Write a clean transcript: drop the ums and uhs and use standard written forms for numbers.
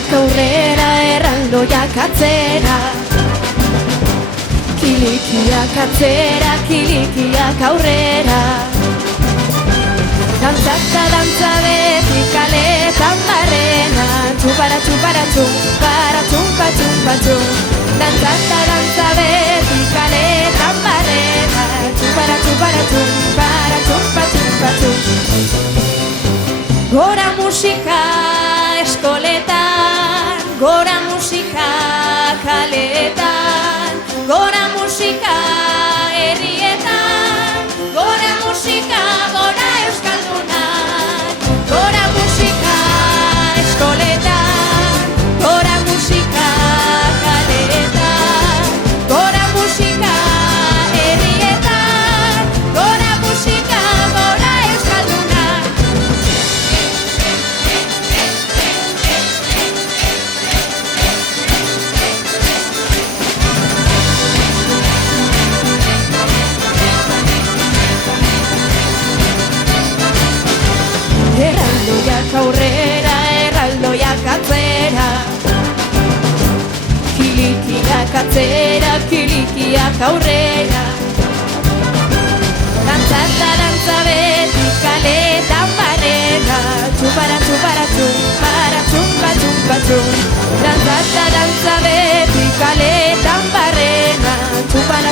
Kilikiak aurrera, erraldoiak atzera. Kilikiak atzera, kilikiak aurrera. Dantzata dantza beti kaletan barrena. Txupara, txupara, txupara, txumpa, txumpa, txum. Dantzata dantza beti kaletan barrena. Txupara, txupara, txupara, txumpa, txumpa, txum. Gora musika eskoletan, gora musika kaletan, gora musika herrietan, gora musika, gora euskaldunak, gora musika eskoletan, gora musika kaletan, gora musika herrietan, gora musika, gora euskaldunak. Erraldoiak aurrera, erraldoiak atzera. Kilikiak atzera, kilikiak aurrera. Dantzata dantza beti kaletan barrena. Txupara, txupara, txupara, txumpa, txumpa, txum. Dantzata dantza beti kaletan barrena. Txupara,